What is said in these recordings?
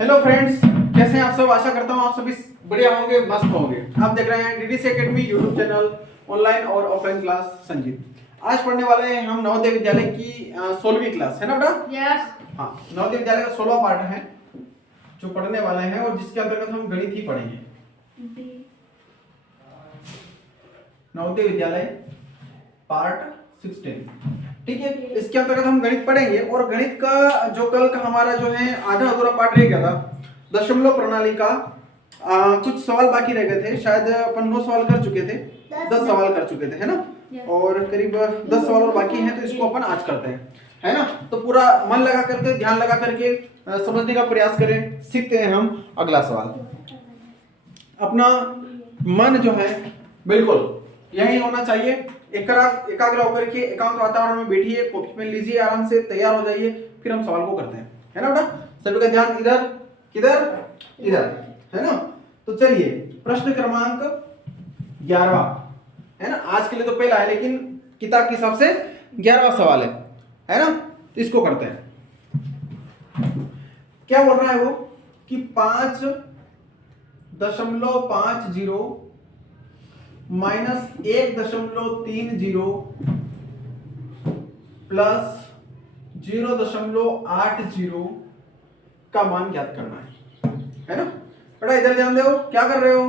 Hello friends, कैसे हैं आप सब। आशा करता हूँ आप सभी बढ़िया होंगे, मस्त होंगे। आप देख रहे हैं DDC academy YouTube channel, online और ऑफलाइन क्लास संजीत। आज पढ़ने वाले हैं हम नवोदय विद्यालय की 16वीं क्लास, है ना बेटा? यस। हाँ, नवोदय विद्यालय का 16वां पार्ट है जो पढ़ने वाले हैं और जिसके अंतर्गत हम गणित ही पढ़ेंगे। नवोदय विद्यालय पार्ट 16, ठीक है। इसके अंतर्गत हम गणित पढ़ेंगे और गणित का जो कल का हमारा जो है आधा अधूरा पार्ट रह गया था, दशमलव प्रणाली का। कुछ सवाल बाकी रह गए थे, शायद अपन 9 सवाल कर चुके थे, 10 सवाल कर चुके थे, है ना? और करीब 10 सवाल और बाकी हैं, तो इसको अपन आज करते हैं, है ना? तो पूरा मन लगा करके, ध्यान लगा करके समझने का प्रयास करें। सीखते हैं हम अगला सवाल। अपना मन जो है बिल्कुल यही होना चाहिए, एकाग्र होकर के एकांत वातावरण में बैठिए, कॉपी पेन लीजिए, आराम से तैयार हो जाइए, फिर हम सवाल को करते हैं, है ना बेटा? सभी का ध्यान इधर, किधर, इधर, है ना? तो चलिए, प्रश्न क्रमांक 11 है ना? आज के लिए तो पहला है, लेकिन किताब के हिसाब से 11वां सवाल है ना? तो इसको करते हैं। क्या बोल रहा है वो कि 5.50 माइनस 1.30 प्लस 0.80 का मान ज्ञात करना है ना बेटा? इधर ध्यान दो, क्या कर रहे हो?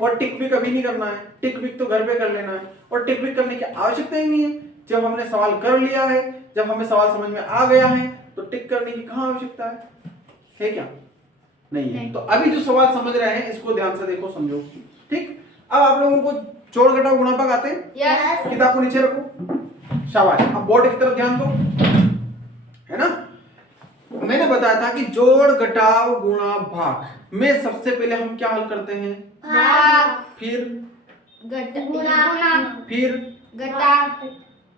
और टिक पिक अभी नहीं करना है, टिक पिक तो घर पे कर लेना है, और टिक पिक करने की आवश्यकता ही नहीं है। जब हमने सवाल कर लिया है, जब हमें सवाल समझ में आ गया है, तो टिक करने की कहाँ आवश्यकता है क्या? नहीं है। तो अभी जो सवाल समझ रहे हैं इसको ध्यान से देखो, समझो, ठीक। अब आप लोगों को जोड़ घटाव गुणा भाग आते हैं? यस। किताब को नीचे रखो, शाबाश। अब बोर्ड की तरफ ध्यान दो, है ना? मैंने बताया था कि जोड़ घटाव गुणा भाग में सबसे पहले हम क्या हल करते हैं? भाग, फिर गुणा, फिर घटा,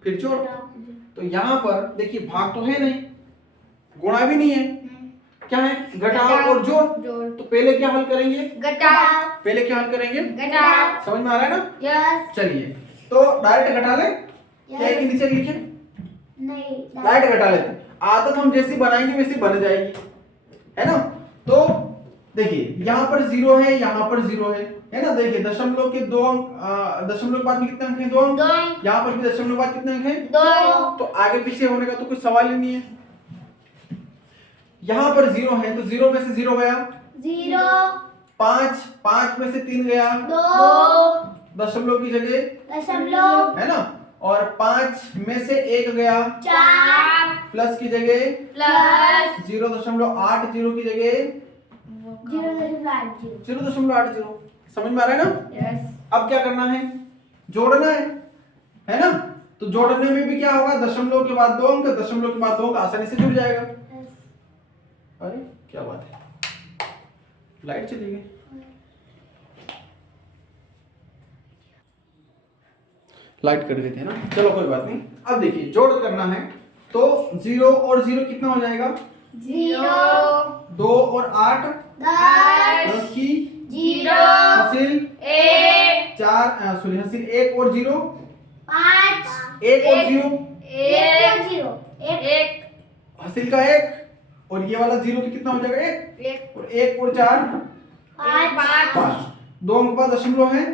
फिर जोड़। तो यहाँ पर देखिए, भाग तो है नहीं, गुणा भी नहीं है, क्या है? घटाव और जोड़। तो पहले क्या हल करेंगे? घटाव। पहले क्या हल करेंगे? घटाव। समझ में आ रहा है ना? यस। चलिए, तो डायरेक्ट घटा ले, क्या है कि नीचे लिखे? नहीं, डायरेक्ट घटा लेते। आदत हम जैसी बनाएंगे वैसी बन जाएगी, है ना? तो देखिए, यहाँ पर 0 है, यहाँ पर 0 है ना? देखिए, दशमलव के 2 अंक, दशमलव के बाद में कितने अंक हैं? 2 अंक। यहाँ पर भी दशमलव के बाद कितने अंक हैं? 2। तो आगे पीछे होने का तो कोई सवाल ही नहीं है। यहाँ पर 0 है, तो 0 में से 0 गया, 0, 5 में से 3 गया, 2, दशमलव की जगह, दशमलव, है ना? और 5 में से 1 गया, 4, प्लस की जगह, प्लस 0.80 की जगह 0.80। 0.80। समझ में आ रहा है ना? यस। अब क्या करना है? जोड़ना है ना? तो जोड़ने में भी क्या होगा? दशमलव के बाद 2 अंक, दशमलव के बाद 2 अंक, आसानी से जुड़ जाएगा। अरे क्या बात है, लाइट चली गई। लाइट कट गई थी ना, चलो कोई बात नहीं। अब देखिए, जोड़ करना है तो 0 और 0 कितना हो जाएगा? 0, 2 और 8, 10, प्लस की 0, हासिल 1, 4, सॉरी, हासिल 1 और 0, 5, 1 और 0, 1, हासिल का 1, और ये वाला 0 तो कितना हो जाएगा? 1, और 1 और 4, 5। 2 अंक बाद दशमलव है,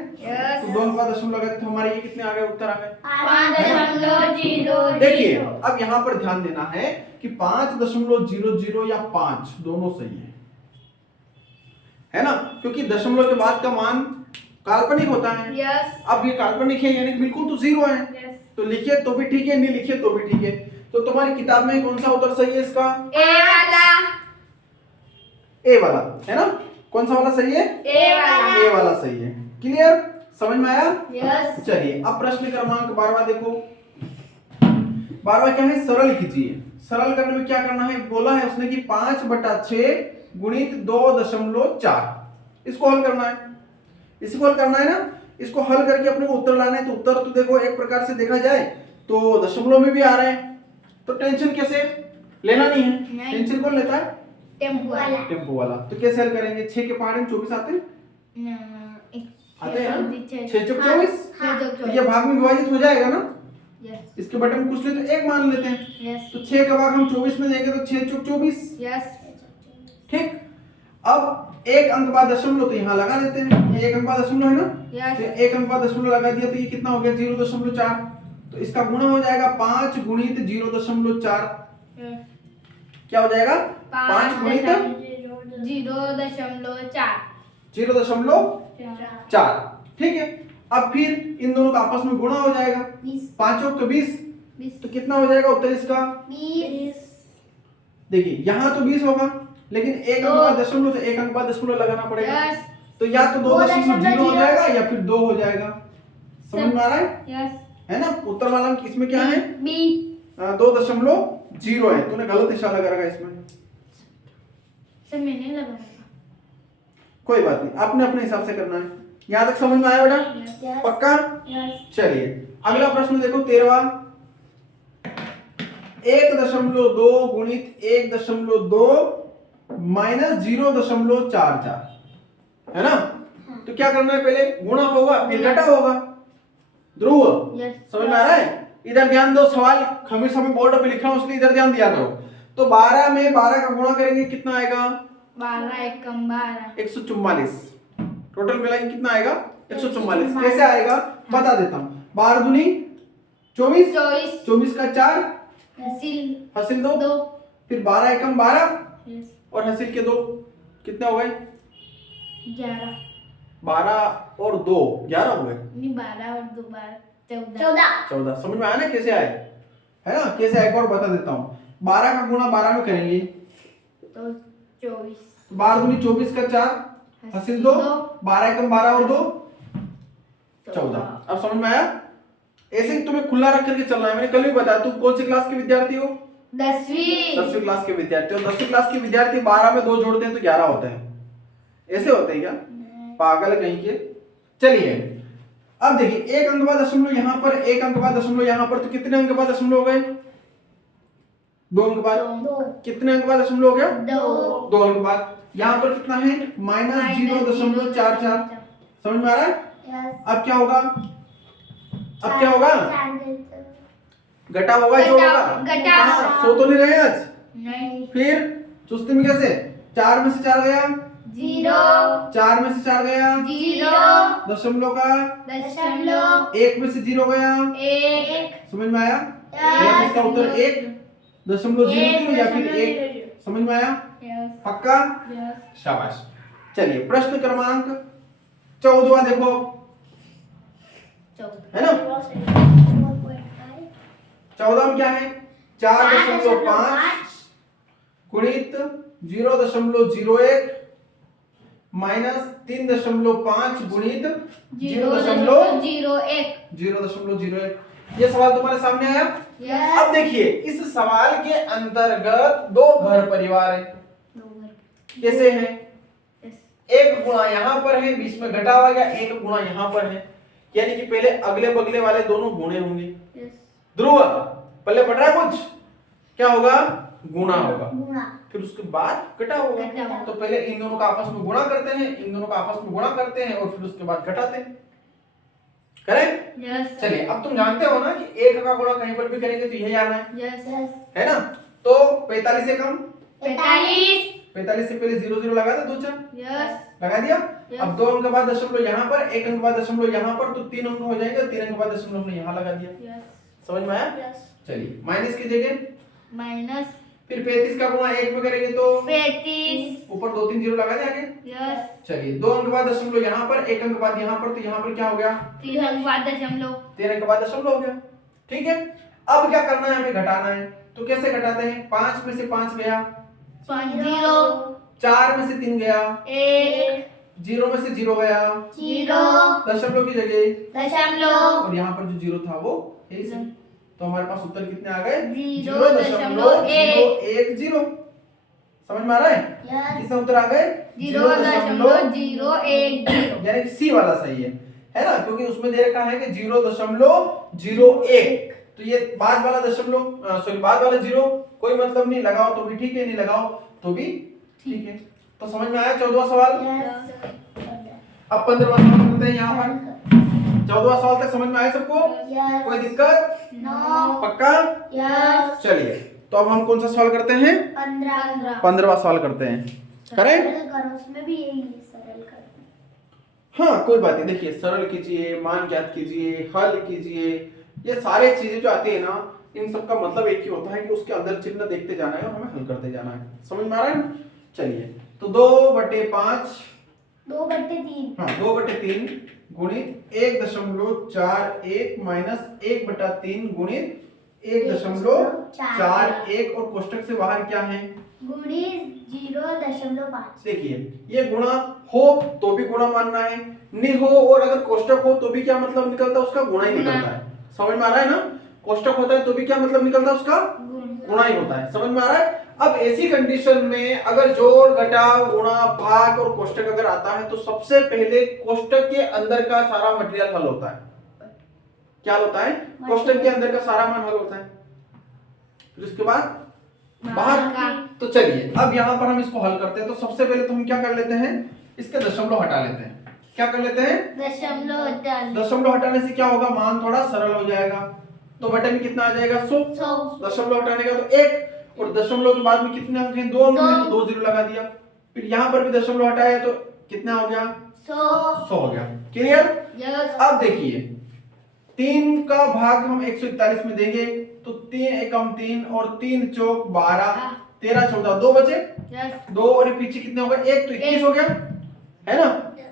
तो 2 अंक बाद दशमलव लगाते तो हमारे ये कितने आ गए? उत्तर आ गए 5.00। देखिए, अब यहाँ पर ध्यान देना है कि 5.00 या 5 दोनों सही है ना? क्योंकि दशमलव के बाद का मान काल्पनिक होता है। यस। अब ये काल्पनिक है, यानी बिल्कुल तो 0 है। यस। तो लिखिए तो भी ठीक है, नहीं लिखिए तो भी ठीक है। तो तुम्हारी किताब में कौन सा उत्तर सही है इसका? ए वाला, है ना? कौन सा वाला सही है? ए वाला सही है। क्लियर? समझ में आया? यस। चलिए, अब प्रश्न क्रमांक 12वां देखो। 12वां क्या है? सरल कीजिए। सरल करने में क्या करना है? बोला है उसने कि 5/6 गुणित 2.4, इसको हल करना है। इसको हल करना है ना? इसको हल करके अपने को उत्तर लाना है। तो उत्तर तो देखो, एक प्रकार से देखा जाए तो दशमलव में भी आ रहा है, तो टेंशन कैसे लेना नहीं है। टेंशन कौन लेता है? टेम्पो वाला। तो कैसे हल करेंगे? 6 के पहाड़े में 24 आते हैं, आते हैं ना? 6 चौक 24, तो ये भाग में विभाजित हो जाएगा ना? यस इसके बटे में कुछ नहीं तो 1 मान लेते हैं। यस तो 6 का भाग हम 24 में देंगे तो 6 चौक 24। यस ठीक, अब 1 अंक बाद दशमलव तो यहाँ लगा देते हैं, ये 1 अंक बाद दशमलव है ना, यस तो 1 अंक बाद दशमलव लगा दिया तो ये कितना हो गया 0.4। तो इसका गुणा हो जाएगा 5 गुणित 0.4। क्या हो जाएगा 5 गुणित 0.4। ठीक है, अब फिर इन दोनों का आपस में गुणा हो जाएगा, 5 चौक 20, तो कितना हो जाएगा उत्तर इसका। देखिए यहाँ तो 20 होगा, लेकिन 1 अंक बाद दशमलव तो 1 अंक बाद दशमलव लगाना पड़ेगा, यस तो या तो 2.0 हो जाएगा या फिर 2 हो जाएगा। समझ में आ रहा है? यस है ना, उत्तर वाला इसमें क्या है बी 2.0 है, तूने गलत निशान लगा रखा है इसमें। सर मैंने लगाया कोई बात नहीं, आपने अपने हिसाब से करना है। यहाँ तक समझ में आया बेटा? यस पक्का? चलिए अगला प्रश्न देखो 13वां। 1.2 गुणित 1.2 माइनस 0.44 है ना। तो क्या करना है, पहले गुणा होगा फिर घटा होगा। ध्रुव यस समझ में आ रहा है? इधर ध्यान दो, सवाल हमेशा मैं बोर्ड पे लिख रहा हूं इसलिए इधर ध्यान दिया करो। तो 12 में 12 का गुणा करेंगे कितना आएगा 12 एकम 12 144। टोटल मिलाएंगे कितना आएगा 144। कैसे आएगा बता देता हूं। 12 दूनी 24, 24 का 4 हासिल 2, फिर 12 एकम 12 यस और हासिल के 2 कितने हो गए 11 12 और 2 11 हो गए। नहीं 12 और 2 12 14। समझ में आया ना कैसे आए, है ना। कैसे आए एक और बता देता हूँ। 12 का गुणा 12 में करेंगे तो 24 12 दूनी 24 का 4 हासिल 2, 12 एकम 12 और 2 14। अब समझ में आया। ऐसे ही तुम्हें खुला रख करके चलना है। मैंने कल भी बताया, तुम कौन सी क्लास के विद्यार्थी हो 10वीं क्लास के विद्यार्थी हो। 10वीं क्लास के विद्यार्थी 12 में 2 जोड़ते हैं तो 11 होते हैं। ऐसे होते हैं क्या, पागल कहीं के। चलिए अब देखिए 1 अंक बाद दशमलव यहाँ पर, 1 अंक बाद दशमलव यहाँ पर, तो कितने अंक बाद दशमलव हो गए 2 अंक बाद। कितने अंक बाद दशमलव हो गया 2 अंक बाद। यहाँ पर कितना है माइनस 0.44। समझ में आ रहा है। अब क्या होगा, अब क्या होगा घटा होगा जोड़ होगा। हाँ, सो तो नहीं रहे आज। नहीं फिर चुस्ती में कैसे 4 में से 4 गया 0 4 में से 4 गया 0 दशमलव का दशमलव 1 में से 0 गया। 1 समझ में आया। या इसका उत्तर 1.00 या फिर 1। समझ में आया यस पक्का। यस शाबाश। चलिए प्रश्न क्रमांक 14वां देखो, है ना। 14 में क्या है 4.5 गुणित 0.01 माइनस 3.5 गुणित 0.01। ये सवाल तुम्हारे सामने आया। यस अब देखिए इस सवाल के अंतर्गत 2 घर परिवार है। कैसे हैं, एक गुणा यहाँ पर है, बीच में घटा हुआ गया, एक गुणा यहाँ पर है, यानी कि पहले अगले बगले वाले दोनों गुणे होंगे। ध्रुव पहले पढ़ रहा है कुछ, क्या होगा गुणा होगा, फिर उसके बाद घटा होगा। घटा होगा। तो पहले इन दोनों का आपस में गुणा करते हैं, इन दोनों का आपस में गुणा करते हैं और फिर उसके बाद घटाते हैं। करेक्ट। यस चलिए अब तुम जानते हो ना कि एक का गुणा कहीं पर भी करेंगे तो यही आना है, यस है ना। तो 45 से कम 45 45 से पहले 0 0 लगा दे, 2 4 यस लगा दिया। Yes. अब 2 अंक बाद दशमलव यहाँ पर, 1 अंक बाद दशमलव यहाँ पर, तो 3 अंक हो जाएंगे। 3 अंक बाद दशमलव हमने यहाँ लगा दिया। यस समझ में आया। चलिए माइनस की जगह माइनस फिर 35 का गुणा 1 में करेंगे तो 35 ऊपर 2 3 0 लगा दे आगे। यस चलिए 2 अंक बाद दशमलव यहाँ पर, 1 अंक बाद यहाँ पर, तो यहाँ पर क्या हो गया 3 अंक बाद दशमलव 3 अंक बाद दशमलव हो गया। ठीक है, अब क्या करना है, हमें घटाना है। तो कैसे घटाते हैं, 5 में से 5 गया, 0 4 में से 3 गया, 1 0 में से 0 गया, 0 दशमलव की जगह, दशमलव और यहाँ पर जो 0 था वो ऐसे। तो हमारे पास उत्तर कितने आ गए 0.010। समझ में आ रहा है। कितने उत्तर आ गए 0.010। यानी कि सी वाला सही है ना, क्योंकि उसमें दे रखा है कि 0.01। तो ये बाद वाला दशमलव सॉरी बाद वाला 0 कोई मतलब नहीं, लगाओ तो भी ठीक है, नहीं लगाओ तो भी ठीक है। तो समझ में आया 14वां सवाल। अब 15वां सवाल करते हैं यहाँ पर। 14वां सवाल तक समझ में आया सबको? यस कोई दिक्कत? नो पक्का? यस चलिए तो अब हम कौन सा सवाल करते हैं? 15 15वां सवाल करते हैं। करें? सरल करो, उसमें भी यही है, सरल करो। हाँ कोई बात नहीं, देखिए सरल कीजिए, मान ज्ञात कीजिए, हल कीजिए, ये सारे चीजें जो आती है ना, इन सब का मतलब एक ही होता है कि उसके अंदर चिन्ह देखते जाना है और हमें हल करते जाना है। समझ में आ रहा है ना? चलिए तो 2/5 2/3 हाँ 2/3 गुणित 1.41 माइनस 1/3 गुणित 1.41 और कोष्टक से बाहर क्या है? गुणित 0.5। देखिए ये गुणा हो तो भी गुणा मानना है, नहीं हो और अगर कोष्टक हो तो भी क्या मतलब निकलता है उसका? गुणा ही निकलता है। समझ में आ रहा है ना? कोष्टक होता है तो भी क्या मतलब निकलता है उसका? गुणा ही होता है। समझ में आ रहा है? अब ऐसी कंडीशन में अगर जोड़ घटाव गुणा भाग और कोष्टक अगर आता है तो सबसे पहले कोष्टक के अंदर का सारा मटेरियल हल होता है। क्या होता है? कोष्टक के अंदर का सारा मान हल होता है, फिर उसके बाद बाहर का। तो चलिए अब यहाँ पर हम इसको हल करते हैं। तो सबसे पहले तो हम क्या कर लेते हैं? इसके दशमलव हटा लेते हैं। क्या कर लेते हैं? दशमलव हटाने से क्या होगा? मान थोड़ा सरल हो जाएगा। तो बटे में कितना आ जाएगा? 100। दशमलव हटाने का तो 1 और दशमलव के बाद में कितने अंक हैं? 2 अंक हैं, तो 2 जीरो लगा दिया। फिर यहाँ पर भी दशमलव हटाया तो कितना हो गया? 100 हो गया। क्लियर? अब देखिए 3 का भाग हम 141 में देंगे तो 3 एकम 3 और 3 चौक 12, 13 14 2 बचे। 2 और पीछे कितने हो गए? 1 तो 21 हो गया है ना?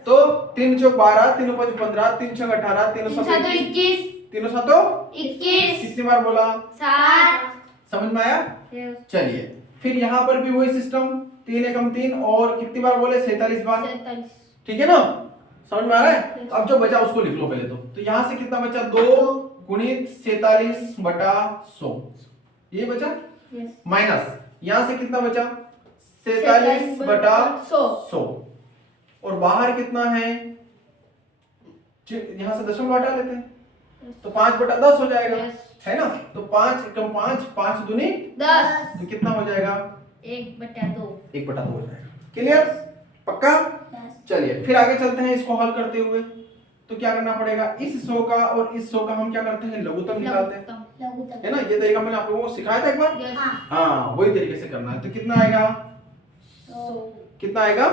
तो 3 चौक 12, 3 5 15, 3 6 18, 3 7 21, 3 7 21 कितनी बार बोला? 7। समझ में आया? चलिए फिर यहाँ पर भी वही सिस्टम, 3 एकम 3 और कितनी बार बोले? 47 बार। ठीक है ना? समझ में आ रहा है? अब जो बचा उसको लिख लो पहले। तो यहाँ से कितना बचा? 2 गुणित 47/100 ये बचा, माइनस यहाँ से कितना बचा? 47/100 और बाहर कितना है? यहाँ से दशमलव हटा लेते हैं तो 5/10 हो जाएगा है ना? तो 5 एकम 5, 5 दूनी 10 तो कितना हो जाएगा? 1/2 1/2 हो जाएगा। क्लियर? पक्का? चलिए फिर आगे चलते हैं इसको हल करते हुए। तो क्या करना पड़ेगा? इस 100 का और इस 100 का हम क्या करते हैं? लघुत्तम निकालते हैं है ना? ये तरीका मैंने आप लोगों को सिखाया था एक बार। हाँ वही तरीके से करना है। तो कितना आएगा? 100 कितना आएगा?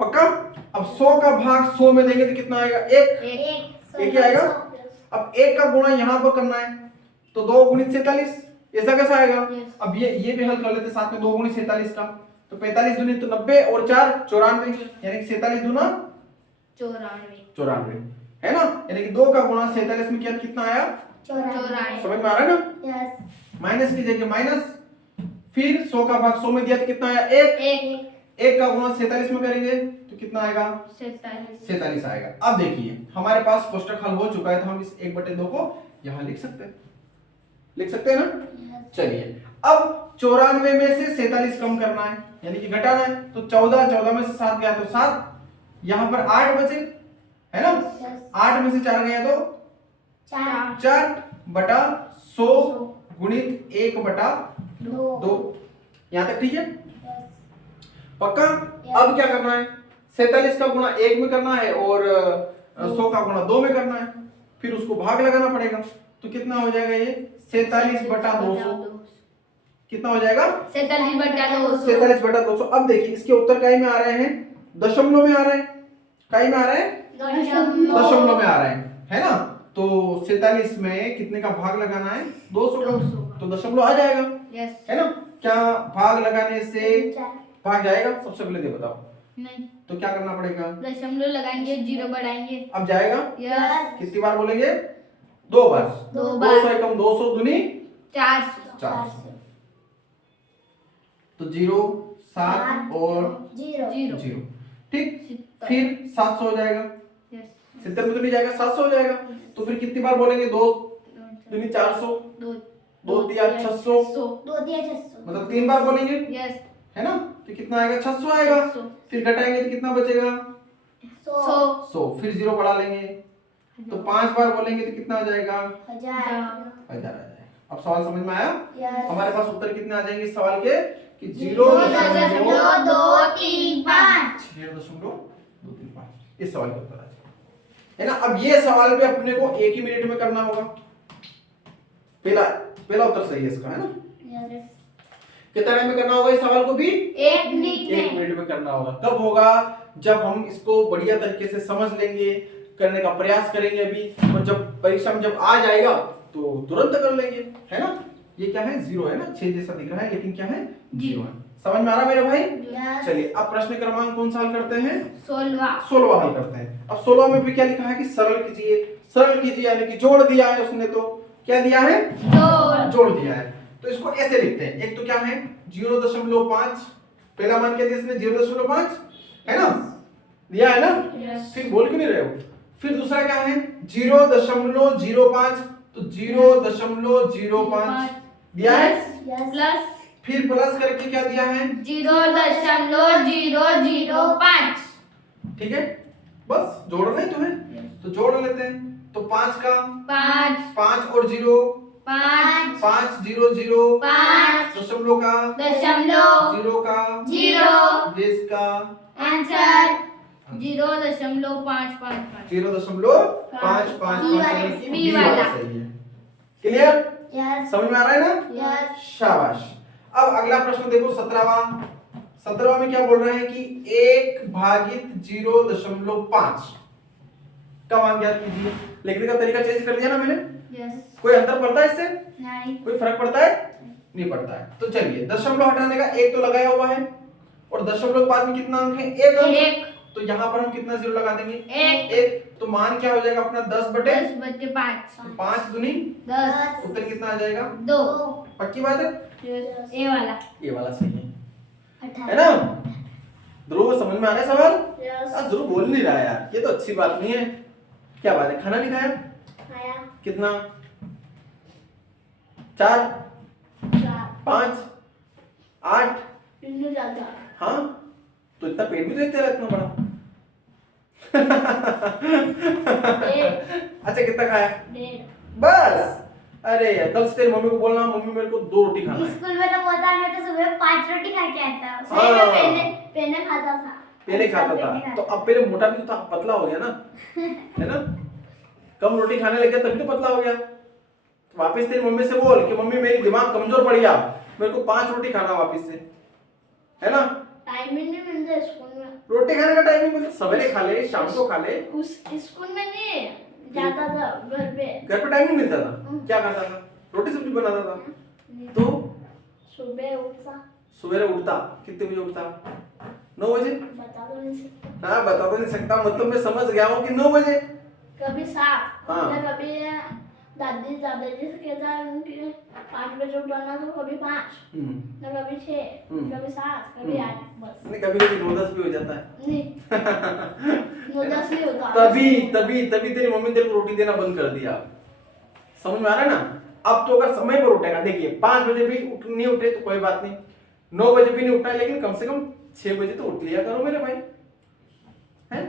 पक्का? अब 100 का भाग 100 में देंगे तो कितना आएगा? 1 ही आएगा। अब 1 का गुणा यहाँ पर करना है तो 2 गुणित 47 ऐसा कैसा आएगा? अब ये भी हल कर लेते साथ में। 2 गुणित 47 का तो 45 दूनी तो 90 और 4 94 यानी कि 47 दूना 94 है ना? यानी कि 2 का गुणा 47 में किया कितना आया? 94 समझ में आ रहा है ना? माइनस की जगह माइनस, फिर 100 का भाग 100 में दिया तो कितना आया? 1 का गुणा 47 में करेंगे तो कितना आएगा? 47 आएगा। अब देखिए हमारे पास कोष्टक हल हो चुका है तो हम इस 1/2 को यहाँ लिख सकते हैं ना? चलिए अब 94 में से 47 कम करना है यानी कि घटाना है। तो 14 में से 7 गया तो 7, यहाँ पर 8 बचे है ना? 8 में से 4 गया तो 4/100 गुणित 1/2। यहाँ तक ठीक है? पक्का? अब क्या करना है? 47 का गुणा 1 में करना है और 100 का गुणा 2 में करना है, फिर उसको भाग लगाना पड़ेगा। तो कितना हो जाएगा? ये 47/200 कितना हो जाएगा? 47/200। अब देखिए इसके उत्तर काई में आ रहे हैं? दशमलव में आ रहे हैं। काई में आ रहे हैं? दशमलव में आ रहे हैं है ना? तो 47 में कितने का भाग लगाना है? 200 का। तो दशमलव आ जाएगा है ना? क्या भाग लगाने से भाग जाएगा? सबसे पहले ये बताओ। नहीं तो क्या करना पड़ेगा? दशमलव लगाएंगे, 0 बढ़ाएंगे। अब जाएगा? यस। कितनी बार बोलेंगे? 2 बार। 200 एकम 200 दूनी 400 तो 0 7 और 0 ठीक। फिर 700 हो जाएगा। 70 में तो नहीं जाएगा, 700 हो जाएगा। तो फिर कितनी बार बोलेंगे? 2 दूनी 400, 2 दिया 600 मतलब 3 बार बोलेंगे है ना? तो कितना आएगा? 600 आएगा। फिर घटाएंगे तो कितना बचेगा? 100। फिर 0 बढ़ा लेंगे तो 5 बार बोलेंगे तो कितना आ जाएगा? 1000 आ जाएगा। अब सवाल समझ में आया? हमारे पास उत्तर कितने आ जाएंगे इस सवाल के? कि 0.235 इस सवाल का उत्तर आ जाएगा। है ना। अब ये सवाल भी अपने को एक ही मिनट में करना होगा। पहला उत्तर सही है इसका, है ना। कितना टाइम में करना होगा इस सवाल को भी? 1 मिनट एक में। मिनट में करना होगा। कब होगा? जब हम इसको बढ़िया तरीके से समझ लेंगे, करने का प्रयास करेंगे अभी, और जब परीक्षा में जब आ जाएगा तो तुरंत कर लेंगे, है ना। ये क्या है? 0 है ना, 6 जैसा दिख रहा है लेकिन क्या है? 0 है। समझ में आ रहा मेरे भाई? चलिए अब प्रश्न क्रमांक कौन सा हल करते हैं? 16 हल करते हैं। अब 16 में भी क्या लिखा है कि सरल कीजिए। सरल कीजिए यानी कि जोड़ दिया है उसने, तो क्या दिया है? जोड़ दिया है। तो इसको ऐसे लिखते हैं। एक तो क्या है 0.5, पहला मान क्या दिया इसने? 0.5, है ना, दिया है ना। फिर बोल क्यों नहीं रहे हो? फिर दूसरा क्या है 0.05, तो 0.05 दिया है। प्लस फिर प्लस करके क्या दिया है? 0.005। ठीक है, बस जोड़ना ही तुम्हें, तो जोड़ लेते हैं। तो 5 का 5 और 0 5 0 0 दशमलव का 0 का 0 बेस का आंसर 0.555। 0.555 बी वाला। सही है। क्लियर? समझ में आ रहा है ना? शाबाश। अब अगला प्रश्न देखो 17वां में क्या बोल रहे हैं कि 1/0.5 का मान ज्ञात कीजिए। लिखने का तरीका चेंज कर दिया ना मैंने। कोई अंतर पड़ता है इससे? नहीं। कोई फर्क पड़ता है? नहीं पड़ता है। तो चलिए दशमलव हटाने का 1 तो लगाया हुआ है, और दशमलव के बाद में कितना अंक है? 1 अंक। तो यहाँ पर हम कितना 0 लगा देंगे? 1। तो मान क्या हो जाएगा अपना? 10/5। 5 दूनी 10। उत्तर कितना आ जाएगा? 2। पक्की बात है? ए वाला सही है ना। ध्रुव समझ में आ रहा है सवाल? ध्रुव बोल नहीं रहा यार, ये तो अच्छी बात नहीं है। क्या बात है, खाना नहीं खाया? कितना? 4 5 8? हाँ, तो इतना पेट भी तो तेरा इतना बड़ा। अच्छा कितना खाया? बस। अरे यार कल से तेरी मम्मी को बोलना, मम्मी मेरे को 2 रोटी खाना है। स्कूल में तो होता है, मैं तो सुबह 5 रोटी खा के आता हूँ। हाँ। पहले खाता था। पहले खाता था, तो अब पहले मोटा भी तो था, पतला हो गया ना, है ना। कम रोटी खाने लग गया तभी तो पतला हो गया। तो वापस तेरी मम्मी से बोल कि मम्मी मेरी दिमाग कमजोर पड़ गया, मेरे को 5 रोटी खाना वापस से, है ना। टाइमिंग नहीं मिलता स्कूल में। रोटी खाने का टाइमिंग मतलब सवेरे खा ले, शाम को खा ले। उस स्कूल में नहीं जाता था, घर पे टाइम नहीं मिलता था। क्या करता था? रोटी सब्जी बनाता था। तो सुबह उठता कितने बजे उठता? 9 बजे। बता तो नहीं सकता। हाँ बता तो नहीं सकता, मतलब मैं समझ गया हूँ कि 9 बजे। कभी 7, हाँ। कभी दादाजी से कहता है उनके 5 बजे उठाना, तो कभी 5, कभी 6, कभी 7, कभी 8, बस। नहीं कभी कभी 9-10 भी हो जाता है। नहीं 9-10 नहीं होता। तभी तेरी मम्मी तेरे को रोटी देना बंद कर दिया। समझ में आ रहा है ना। अब तो अगर समय पर उठेगा, देखिए 5 बजे भी नहीं उठे तो कोई बात नहीं, 9 बजे भी नहीं उठना है, लेकिन कम से कम 6 बजे तो उठ लिया करो मेरे भाई, है।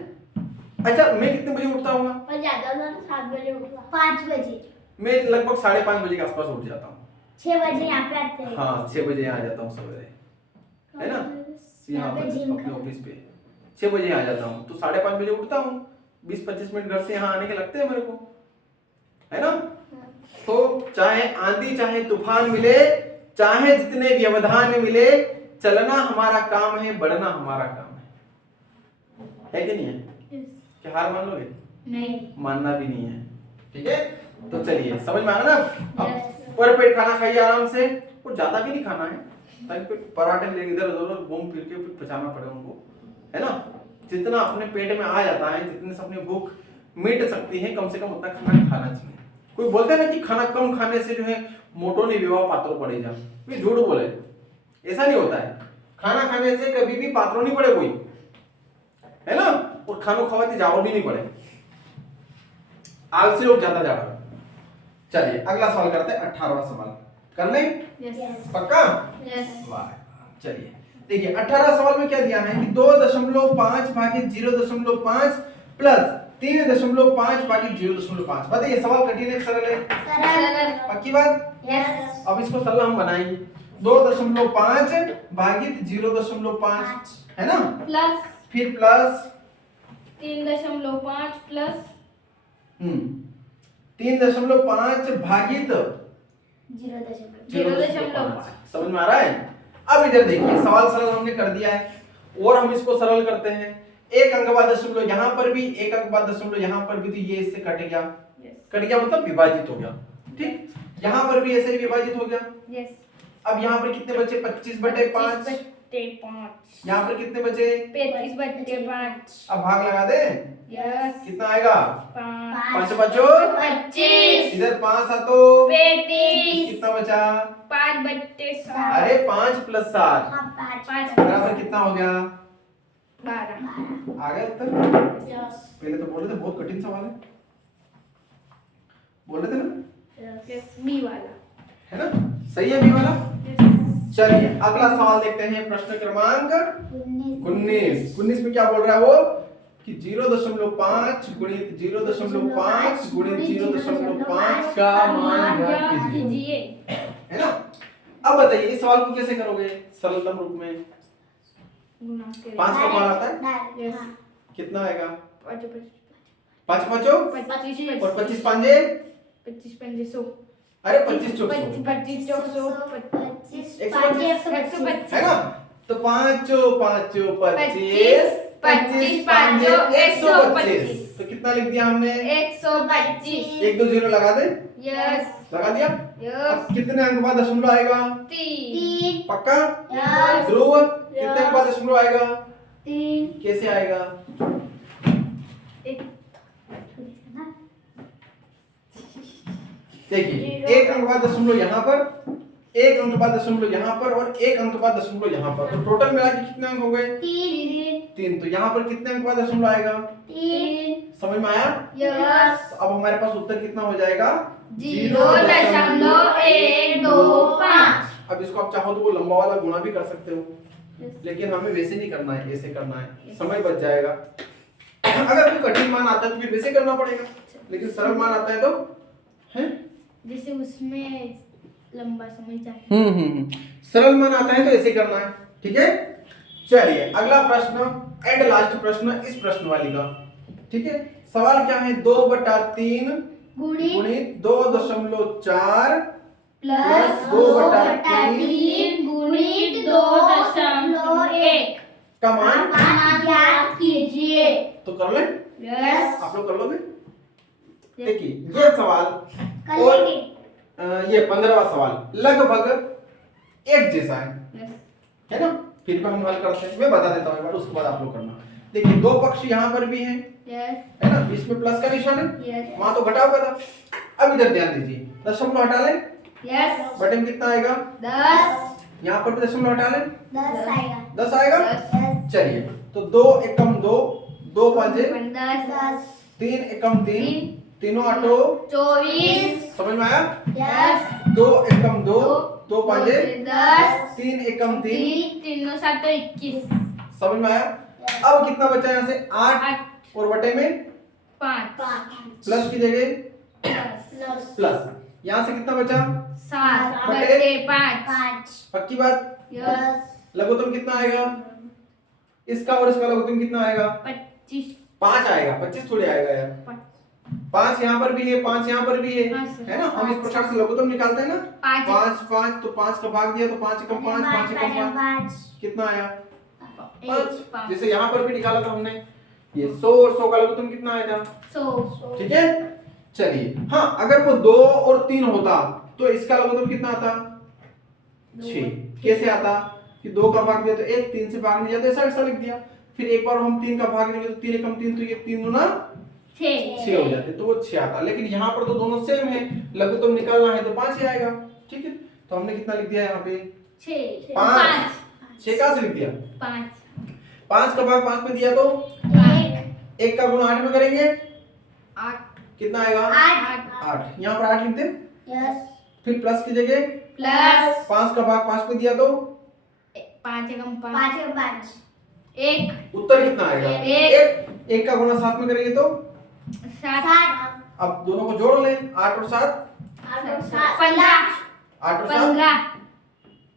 अच्छा मैं कितने बजे उठता हूँ? पर ज्यादा तो 7 बजे उठता। 5 बजे। मैं लगभग 5:30 बजे के आसपास उठ जाता हूँ। 6 बजे यहाँ पे आते हैं। हाँ 6 बजे यहाँ आ जाता हूँ सवेरे, है ना। यहाँ पे अपने ऑफिस पे 6 बजे आ जाता हूँ, तो 5:30 बजे उठता हूँ। 20-25 मिनट घर से यहाँ आने के लगते हैं मेरे को, है ना। तो चाहे आंधी चाहे तूफान मिले, चाहे जितने व्यवधान मिले, चलना हमारा काम है, बढ़ना हमारा काम है कि नहीं है? क्या हार मान लोगे? नहीं, मानना भी नहीं है। ठीक है, तो चलिए समझ में आ रहा ना। अब पर पेट खाना खाइए आराम से, और ज्यादा भी नहीं खाना है, ताकि पराठे लेके इधर उधर घूम फिर के पचाना पड़े उनको, है ना। जितना अपने पेट में आ जाता है, जितने से अपनी भूख मिट सकती है, कम से कम उतना खाना खाना चाहिए। कोई बोलता है ना कि खाना कम खाने से जो है मोटो नहीं विवाह पात्रों पड़े जा, ये झूठ बोले, ऐसा नहीं होता है। खाना खाने से कभी भी पात्रों नहीं पड़े कोई, है ना। और खानो खवाते जाओ भी नहीं पड़े, आलसी लोग ज्यादा जा रहे। चलिए अगला सवाल करते हैं, 18वां सवाल कर लें? पक्का? वाह, चलिए देखिए 18 सवाल में क्या दिया है कि 2.5 भागित 0.5 प्लस 3.5 भागित 0.5। बताइए सवाल कठिन है सरल है? सरल। पक्की बात? यस। अब इसको सरल हम बनाएंगे। 2.5 भागित 0.5 है ना, प्लस फिर प्लस 3.5 प्लस 3.5 भागित 0.5। समझ में आ रहा है? अब इधर देखिए, सवाल सरल हमने कर दिया है और हम इसको सरल करते हैं। एक अंक बाद दशमलव यहाँ पर भी, एक अंक बाद दशमलव यहाँ पर भी, तो ये इससे कट गया। कट गया मतलब विभाजित हो गया। ठीक, यहाँ पर भी ऐसे ही विभाजित हो गया। अब यहाँ पर कितने बचे? 25/5। यहाँ पर कितने बचे? 35/5। अब भाग लगा दे। कितना आएगा? 5 बचो 25। इधर 5 सातो 35। कितना बचा? 5/7। अरे 5 + 7 बराबर कितना हो गया? 12। आ गया उत्तर? पहले तो बोल रहे थे बहुत कठिन सवाल है, बोल रहे थे ना? बी वाला है ना? सही है बी वाला। चलिए अगला सवाल देखते हैं, प्रश्न क्रमांक 19 में क्या बोल रहा है वो कि 0.5 गुणित 0.5 गुणित 0.5 का मान ज्ञात कीजिए। है ना? अब बताइए इस सवाल को कैसे करोगे सरलतम रूप में? 5 का मान आता है कितना आएगा? 5 5 और 25 5 25 अरे 25 चौक 125 है ना? तो 5 5 25 25 5 125। तो कितना लिख दिया हमने? 125। 1 2 0 लगा दे। यस लगा दिया। अब कितने अंक बाद दशमलव आएगा? 3। पक्का? यस। ध्रुव कितने अंक बाद दशमलव आएगा? 3। कैसे आएगा? देखिए एक अंक बाद दशमलव यहाँ पर, एक अंक बाद दशमलव यहाँ पर और एक अंक बाद दशमलव यहाँ पर, तो टोटल मिला के कितने अंक हो गए? 3। तो यहाँ पर कितने अंक बाद दशमलव आएगा? 3। समझ में आया? यस। अब हमारे पास उत्तर कितना हो जाएगा? 0.125। अब इसको आप चाहो तो वो लंबा वाला गुणा भी कर सकते हो, लेकिन हमें वैसे नहीं करना है, ऐसे करना है, समय बच जाएगा। अगर कोई कठिन मान आता है तो फिर वैसे करना पड़ेगा, लेकिन सरल मान आता है तो है जैसे उसमें लंबा समय चाहिए। सरल मान आता है तो ऐसे करना है। ठीक है, चलिए अगला प्रश्न एंड लास्ट प्रश्न इस प्रश्न वाली का। ठीक है, सवाल क्या है? 2/3 गुणित 2.4 प्लस 2/3 गुणित 2.1 का मान ज्ञात कीजिए। तो कर ले। यस। आप लोग कर लोगे? देखिए ये सवाल और ये 15वां सवाल लगभग एक जैसा है ना? फिर भी हम हल करते हैं, मैं बता देता हूँ एक बार, उसके बाद आप लोग करना। देखिए दो पक्ष यहाँ पर भी हैं, है ना? बीच में प्लस का निशान है, वहां तो घटाव का था। अब इधर ध्यान दीजिए, दशमलव हटा लें, बटे में कितना आएगा? 10। यहाँ पर भी दशमलव हटा लें, 10 आएगा। 10। चलिए तो 2 एकम 2, 2 5 10। 3 एकम 3, तीनों आठों 24। समझ में आया? यस। 2 एकम 2, 2 5 10। 3 एकम 3, 3 7 21। समझ में आया? अब कितना बचा यहाँ से? 8 और बटे में 5 प्लस की जगह प्लस, यहाँ से कितना बचा? 7 बटे बटे 5। पक्की बात? यस। लघुत्तम कितना आएगा? इसका और इसका लघुत्तम कितना आएगा? 25। 5 आएगा, 25 थोड़ी आएगा यार। 5 यहाँ पर भी है, 5 यहाँ पर भी है ना? हम इस प्रकार से लघुत्तम निकालते हैं ना। 5 5 तो 5 का भाग दिया तो 5 एकम 5, 5 एकम 5 कितना आया? 5। जैसे यहाँ पर भी निकाला था हमने, ये 100 और 100 का लघुत्तम कितना आया? 100। ठीक है, चलिए हाँ, अगर वो 2 और 3 होता तो इसका लघुत्तम कितना आता? 6। कैसे आता कि 2 का भाग दिया तो 1, 3 से भाग नहीं जाता, ऐसा लिख दिया। फिर एक बार हम 3 का भाग देंगे तो 3 एकम 3, तो ये 3 गुना 6 हो जाते, तो वो 6 आता। लेकिन यहाँ पर तो दोनों सेम है, लघुत्तम निकालना है तो 5 ही आएगा। ठीक है, तो हमने कितना लिख दिया यहाँ पे? 5। 6 कहाँ से लिख दिया? 5 का भाग 5 में दिया तो 1 का गुणा 8 में करेंगे 8 कितना आएगा? 8। यहाँ पर 8 लिख दे। फिर प्लस की जगह प्लस 5 का भाग 5 में दिया तो 5 एकम 5 1। उत्तर कितना आएगा? 1 का गुणा 7 में करेंगे तो 7। अब दोनों को जोड़ लें, 8 और 7 15। 8 और 7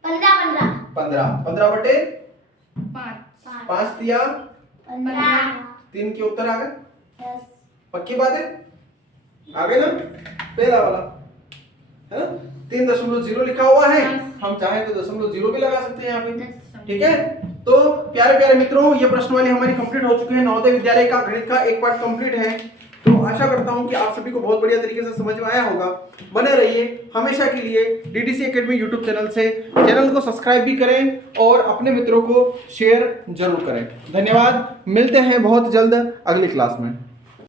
15 15 बटे 5 दिया 3 के उत्तर आ गए। पक्की बात है? आ गए ना, पहला वाला है ना, 3.0 लिखा हुआ है, हम चाहे तो 0.0 भी लगा सकते हैं यहाँ पे। ठीक है, तो प्यारे प्यारे मित्रों, ये प्रश्नवाली हमारी कंप्लीट हो चुकी है। नवोदय विद्यालय का गणित का एक पार्ट कंप्लीट है। तो आशा करता हूं कि आप सभी को बहुत बढ़िया तरीके से समझ में आया होगा। बने रहिए हमेशा के लिए डीडीसी एकेडमी यूट्यूब चैनल से। चैनल को सब्सक्राइब भी करें और अपने मित्रों को शेयर जरूर करें। धन्यवाद, मिलते हैं बहुत जल्द अगली क्लास में।